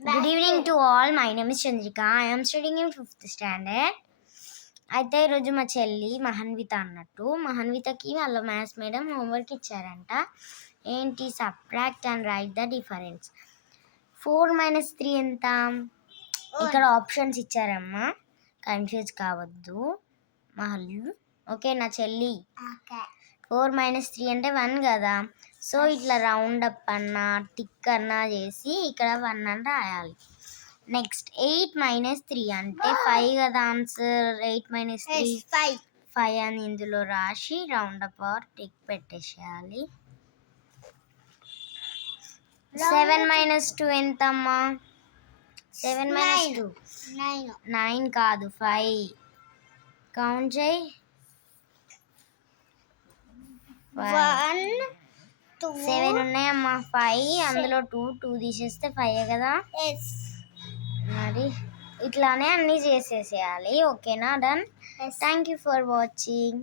Good evening to all. My name is Chandrika. I am studying in 5th standard. అయితే ఈరోజు మా చెల్లి మహన్విత అన్నట్టు మహన్వితకి వాళ్ళ మ్యాథ్స్ మేడం హోంవర్క్ ఇచ్చారంట. ఏంటి subtract and write the difference. 4 - 3 ఎంత? ఇక్కడ ఆప్షన్స్ ఇచ్చారమ్మా, కన్ఫ్యూజ్ కావద్దు మహల్. ఓకే నా చెల్లి, 4 - 3 అంటే 1 కదా. సో ఇట్లా రౌండ్ అప్ అన్నా టిక్ అన్నా చేసి ఇక్కడ 1 అని రాయాలి. నెక్స్ట్ 8 - 3 అంటే 5 కదా ఆన్సర్. 8 - 3 5 అని ఇందులో రాసి రౌండ్ అప్ ఆర్ టిక్ పెట్టేసేయాలి. 7 - 2 ఎంతమ్మా? 7 - 2 9 కాదు 5. కౌంట్ చేయి. 7 ఉన్నాయమ్మా. 5 అందులో 2 తీసేస్తే 5 కదా. మరి ఇట్లానే అన్నీ చేసేసేయాలి. ఓకేనా? Done. Thank you for watching.